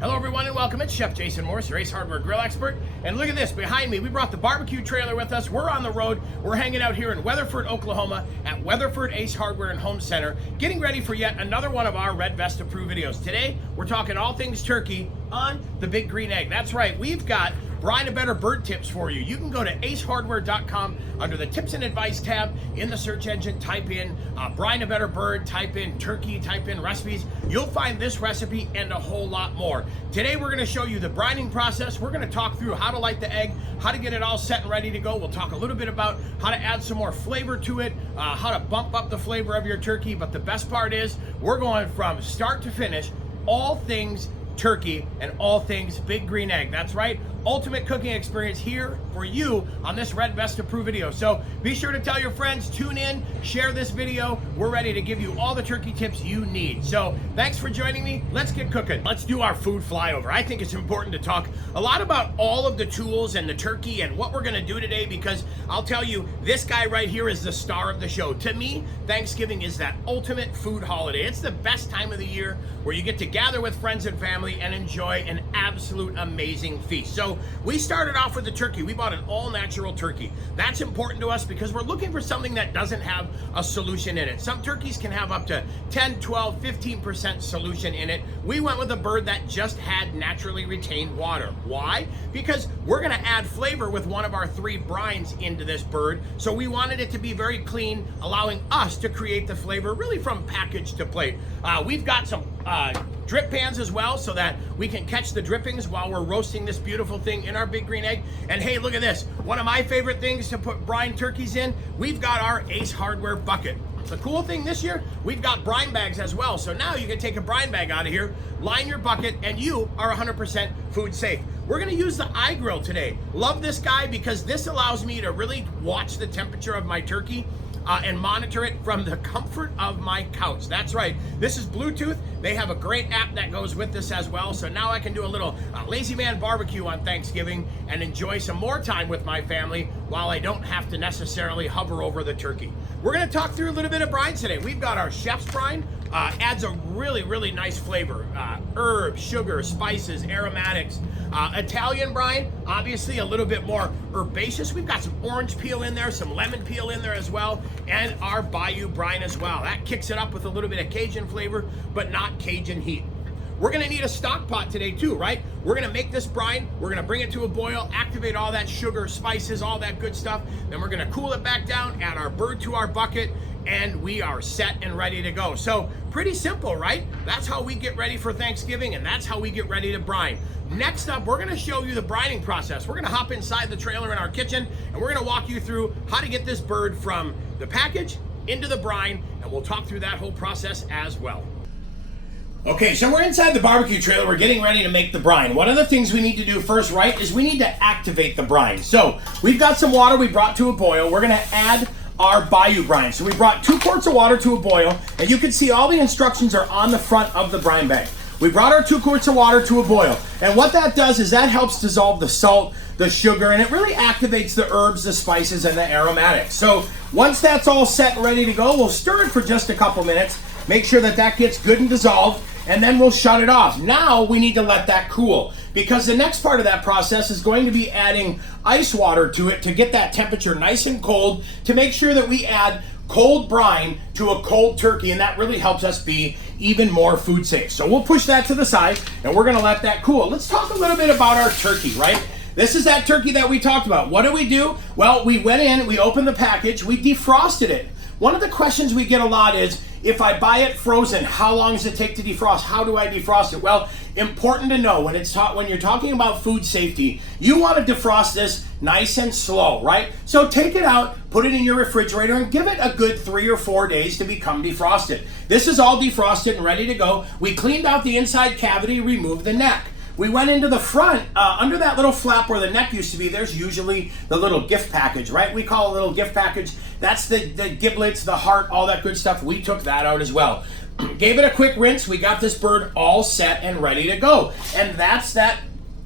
Hello everyone and welcome. It's Chef Jason Morris, your Ace Hardware grill expert. And look at this behind me. We brought the barbecue trailer with us. We're on the road. We're hanging out here in Weatherford, Oklahoma at Weatherford Ace Hardware and Home Center, getting ready for yet another one of our Red Vest approved videos. Today, we're talking all things turkey on the Big Green Egg. That's right. We've got Brine a Better Bird tips for you. You can go to acehardware.com under the tips and advice tab. In the search engine, type in Brine a Better Bird, type in turkey, type in recipes. You'll find this recipe and a whole lot more. Today we're going to show you the brining process. We're going to talk through how to light the egg, how to get it all set and ready to go. We'll talk a little bit about how to add some more flavor to it, how to bump up the flavor of your turkey. But the best part is we're going from start to finish, all things turkey and all things Big Green Egg. That's right, ultimate cooking experience here for you on this Red Vest approved video. So be sure to tell your friends, tune in, share this video. We're ready to give you all the turkey tips you need. So thanks for joining me. Let's get cooking. Let's do our food flyover. I think it's important to talk a lot about all of the tools and the turkey and what we're gonna do today, because I'll tell you, this guy right here is the star of the show. To me, Thanksgiving is that ultimate food holiday. It's the best time of the year where you get to gather with friends and family and enjoy an absolute amazing feast. So we started off with the turkey. We bought an all-natural turkey. That's important to us because we're looking for something that doesn't have a solution in it. Some turkeys can have up to 10, 12, 15% solution in it. We went with a bird that just had naturally retained water. Why? Because we're gonna add flavor with one of our 3 brines into this bird. So we wanted it to be very clean, allowing us to create the flavor really from package to plate. We've got some drip pans as well so that we can catch the drippings while we're roasting this beautiful thing in our Big Green Egg. And hey, look at this. One of my favorite things to put brine turkeys in, we've got our Ace Hardware bucket. The cool thing this year, we've got brine bags as well. So now you can take a brine bag out of here, line your bucket, and you are 100% food safe. We're gonna use the iGrill today. Love this guy because this allows me to really watch the temperature of my turkey and monitor it from the comfort of my couch. That's right, this is Bluetooth. They have a great app that goes with this as well. So now I can do a little lazy man barbecue on Thanksgiving and enjoy some more time with my family while I don't have to necessarily hover over the turkey. We're gonna talk through a little bit of brine today. We've got our chef's brine. Adds a really nice flavor. Herbs, sugar, spices, aromatics. Italian brine, obviously a little bit more herbaceous. We've got some orange peel in there, some lemon peel in there as well, and our Bayou brine as well. That kicks it up with a little bit of Cajun flavor, but not Cajun heat. We're gonna need a stock pot today too, right? We're gonna make this brine, we're gonna bring it to a boil, activate all that sugar, spices, all that good stuff. Then we're gonna cool it back down, add our bird to our bucket, and we are set and ready to go. So pretty simple, right? That's how we get ready for Thanksgiving, and that's how we get ready to brine. Next up, we're gonna show you the brining process. We're gonna hop inside the trailer in our kitchen, and we're gonna walk you through how to get this bird from the package into the brine, and we'll talk through that whole process as well. Okay, so we're inside the barbecue trailer. We're getting ready to make the brine. One of the things we need to do first, right, is we need to activate the brine. So we've got some water we brought to a boil. We're gonna add our Bayou brine. So we brought 2 quarts of water to a boil, and you can see all the instructions are on the front of the brine bag. We brought our 2 quarts of water to a boil, and what that does is that helps dissolve the salt, the sugar, and it really activates the herbs, the spices, and the aromatics. So once that's all set and ready to go, we'll stir it for just a couple minutes, make sure that that gets good and dissolved, and then we'll shut it off. Now we need to let that cool, because the next part of that process is going to be adding ice water to it to get that temperature nice and cold, to make sure that we add cold brine to a cold turkey, and that really helps us be even more food safe. So we'll push that to the side, and we're gonna let that cool. Let's talk a little bit about our turkey, right? This is that turkey that we talked about. What do? Well, we went in, we opened the package, we defrosted it. One of the questions we get a lot is, if I buy it frozen, how long does it take to defrost? How do I defrost it? Well, important to know when you're talking about food safety, you want to defrost this nice and slow, right? So take it out, put it in your refrigerator, and give it a good 3 or 4 days to become defrosted. This is all defrosted and ready to go. We cleaned out the inside cavity, removed the neck. We went into the front, under that little flap where the neck used to be, there's usually the little gift package, right? We call it a little gift package. That's the giblets, the heart, all that good stuff. We took that out as well. Gave it a quick rinse. We got this bird all set and ready to go. And that's that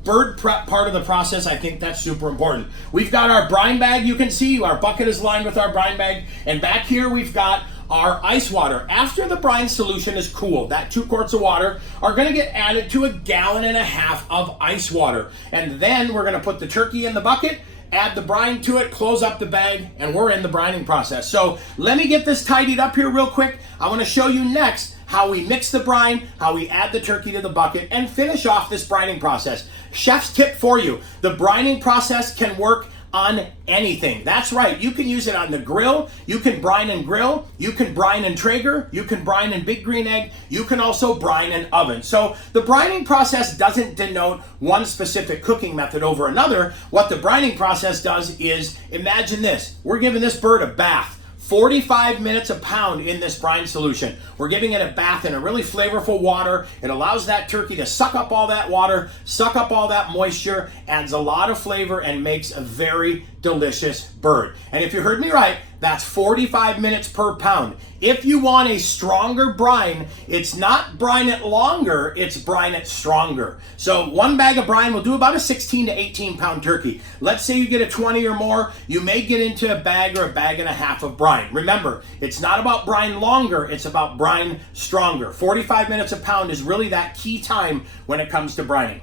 bird prep part of the process. I think that's super important. We've got our brine bag. You can see our bucket is lined with our brine bag. And back here we've got our ice water. After the brine solution is cooled, that 2 quarts of water are gonna get added to 1.5 gallons of ice water. And then we're gonna put the turkey in the bucket, add the brine to it, close up the bag, and we're in the brining process. So let me get this tidied up here real quick. I wanna show you next how we mix the brine, how we add the turkey to the bucket, and finish off this brining process. Chef's tip for you, the brining process can work on anything. That's right, you can use it on the grill, you can brine and grill, you can brine in Traeger, you can brine in Big Green Egg, you can also brine in oven. So the brining process doesn't denote one specific cooking method over another. What the brining process does is, imagine this, we're giving this bird a bath. 45 minutes a pound in this brine solution. We're giving it a bath in a really flavorful water. It allows that turkey to suck up all that water, suck up all that moisture, adds a lot of flavor, and makes a very delicious bird. And if you heard me right, that's 45 minutes per pound. If you want a stronger brine, it's not brine it longer, it's brine it stronger. So 1 bag of brine will do about a 16 to 18 pound turkey. Let's say you get a 20 or more, you may get into a bag or a bag and a half of brine. Remember, it's not about brine longer, it's about brine stronger. 45 minutes a pound is really that key time when it comes to brining.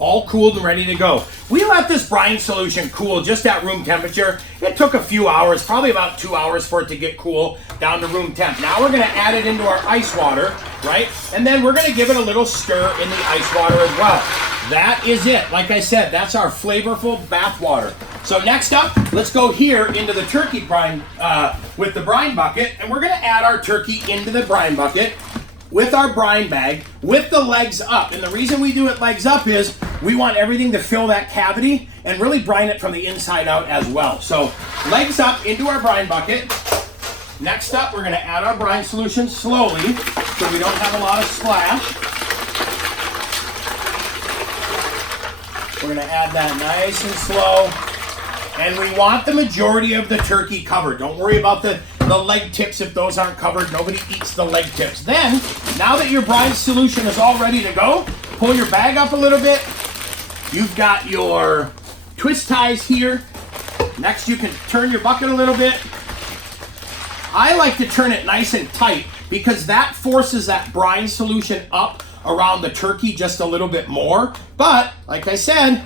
All cooled and ready to go. We let this brine solution cool just at room temperature. It took a few hours, probably about 2 hours for it to get cool down to room temp. Now we're gonna add it into our ice water, right? And then we're gonna give it a little stir in the ice water as well. That is it. Like I said, that's our flavorful bath water. So next up, let's go here into the turkey brine with the brine bucket, and we're gonna add our turkey into the brine bucket with our brine bag, with the legs up. And the reason we do it legs up is we want everything to fill that cavity and really brine it from the inside out as well. So legs up into our brine bucket. Next up, we're gonna add our brine solution slowly so we don't have a lot of splash. We're gonna add that nice and slow. And we want the majority of the turkey covered. Don't worry about the leg tips if those aren't covered. Nobody eats the leg tips. Then, now that your brine solution is all ready to go, pull your bag up a little bit. You've got your twist ties here. Next, you can turn your bucket a little bit. I like to turn it nice and tight because that forces that brine solution up around the turkey just a little bit more. But, like I said,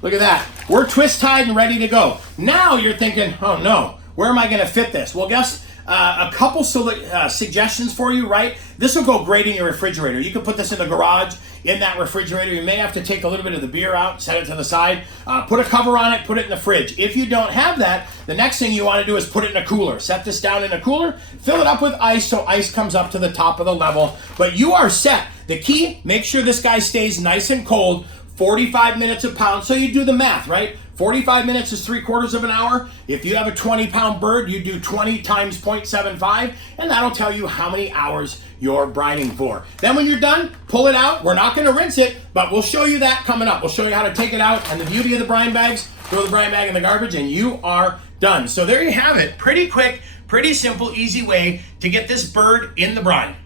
look at that. We're twist tied and ready to go. Now you're thinking, oh no, where am I gonna fit this? Well, guess a couple suggestions for you, right? This will go great in your refrigerator. You can put this in the garage, in that refrigerator. You may have to take a little bit of the beer out, set it to the side, put a cover on it, put it in the fridge. If you don't have that, the next thing you wanna do is put it in a cooler. Set this down in a cooler, fill it up with ice so ice comes up to the top of the level, but you are set. The key, make sure this guy stays nice and cold, 45 minutes a pound, so you do the math, right? 45 minutes is 3/4 of an hour. If you have a 20-pound bird, you do 20 times 0.75, and that'll tell you how many hours you're brining for. Then when you're done, pull it out. We're not gonna rinse it, but we'll show you that coming up. We'll show you how to take it out, and the beauty of the brine bags, throw the brine bag in the garbage, and you are done. So there you have it. Pretty quick, pretty simple, easy way to get this bird in the brine.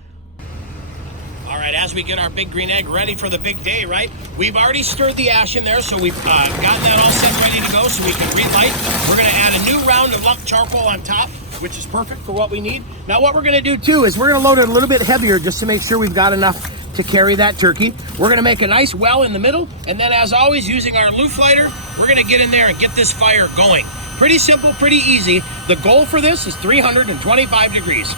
All right, as we get our Big Green Egg ready for the big day, right? We've already stirred the ash in there, so we've gotten that all set ready to go so we can relight. We're gonna add a new round of lump charcoal on top, which is perfect for what we need. Now what we're gonna do too is we're gonna load it a little bit heavier just to make sure we've got enough to carry that turkey. We're gonna make a nice well in the middle, and then as always, using our loop lighter, we're gonna get in there and get this fire going. Pretty simple, pretty easy. The goal for this is 325 degrees.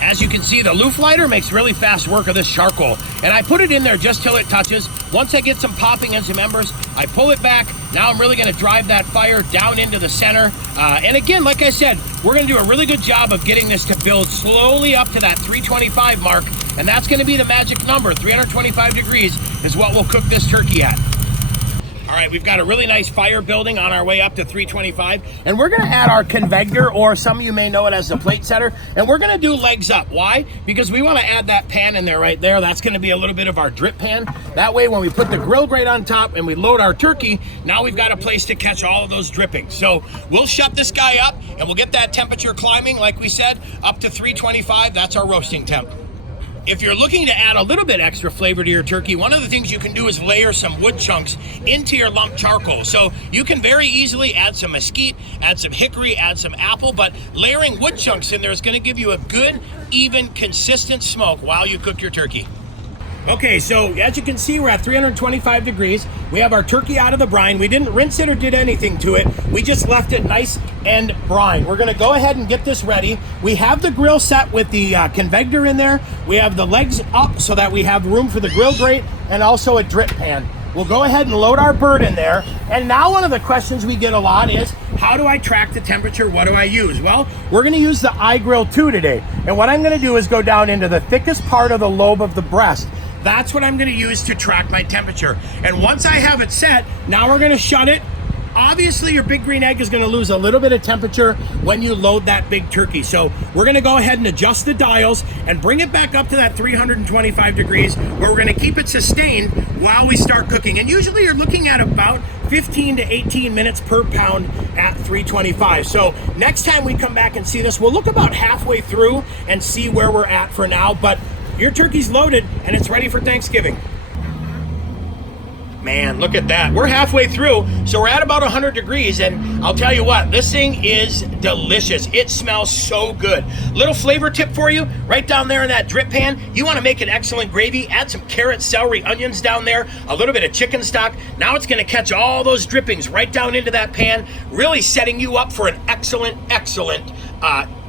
As you can see, the loop lighter makes really fast work of this charcoal. And I put it in there just till it touches. Once I get some popping and some embers, I pull it back. Now I'm really gonna drive that fire down into the center. And again, like I said, we're gonna do a really good job of getting this to build slowly up to that 325 mark. And that's gonna be the magic number. 325 degrees is what we'll cook this turkey at. All right, we've got a really nice fire building on our way up to 325, and we're gonna add our convector, or some of you may know it as the plate setter, and we're gonna do legs up. Why? Because we wanna add that pan in there right there. That's gonna be a little bit of our drip pan. That way, when we put the grill grate on top and we load our turkey, now we've got a place to catch all of those drippings. So we'll shut this guy up, and we'll get that temperature climbing, like we said, up to 325. That's our roasting temp. If you're looking to add a little bit extra flavor to your turkey, one of the things you can do is layer some wood chunks into your lump charcoal. So you can very easily add some mesquite, add some hickory, add some apple, but layering wood chunks in there is going to give you a good, even, consistent smoke while you cook your turkey. Okay, so as you can see, we're at 325 degrees. We have our turkey out of the brine. We didn't rinse it or did anything to it. We just left it nice and brine. We're gonna go ahead and get this ready. We have the grill set with the convector in there. We have the legs up so that we have room for the grill grate and also a drip pan. We'll go ahead and load our bird in there. And now one of the questions we get a lot is, how do I track the temperature? What do I use? Well, we're gonna use the iGrill 2 today. And what I'm gonna do is go down into the thickest part of the lobe of the breast. That's what I'm gonna use to track my temperature. And once I have it set, now we're gonna shut it. Obviously, your big green egg is gonna lose a little bit of temperature when you load that big turkey. So we're gonna go ahead and adjust the dials and bring it back up to that 325 degrees where we're gonna keep it sustained while we start cooking. And usually you're looking at about 15 to 18 minutes per pound at 325. So next time we come back and see this, we'll look about halfway through and see where we're at for now. But your turkey's loaded and it's ready for Thanksgiving. Man, look at that. We're halfway through, so we're at about 100 degrees, and I'll tell you what, this thing is delicious. It smells so good. Little flavor tip for you, right down there in that drip pan, you want to make an excellent gravy, add some carrots, celery, onions down there, a little bit of chicken stock. Now it's going to catch all those drippings right down into that pan, really setting you up for an excellent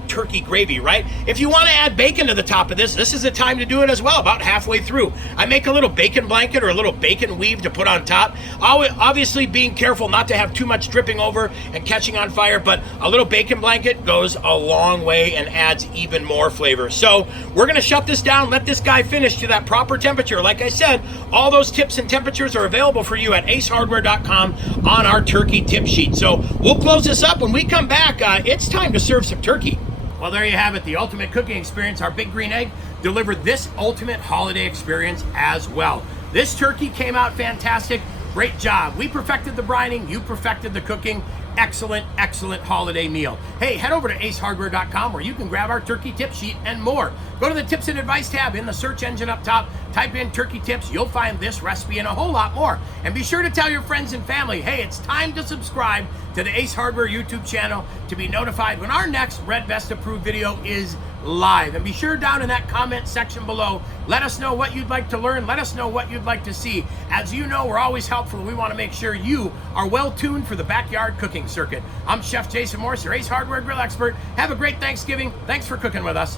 turkey gravy, right? If you want to add bacon to the top of this is the time to do it as well, about halfway through. I make a little bacon blanket or a little bacon weave to put on top. Obviously being careful not to have too much dripping over and catching on fire, but a little bacon blanket goes a long way and adds even more flavor. So we're gonna shut this down, let this guy finish to that proper temperature. Like I said, all those tips and temperatures are available for you at acehardware.com on our turkey tip sheet. So we'll close this up. When we come back, it's time to serve some turkey. Well, there you have it, the ultimate cooking experience. Our big green egg delivered this ultimate holiday experience as well. This turkey came out fantastic. Great job. We perfected the brining, you perfected the cooking. Excellent, excellent holiday meal. Hey, head over to acehardware.com where you can grab our turkey tip sheet and more. Go to the tips and advice tab in the search engine up top, type in turkey tips, you'll find this recipe and a whole lot more. And be sure to tell your friends and family, hey, it's time to subscribe to the Ace Hardware YouTube channel to be notified when our next Red Vest approved video is live. And be sure down in that comment section below, let us know what you'd like to learn, let us know what you'd like to see. As you know, we're always helpful. We want to make sure you are well tuned for the backyard cooking circuit. I'm Chef Jason Morse, your Ace Hardware Grill expert. Have a great Thanksgiving. Thanks for cooking with us.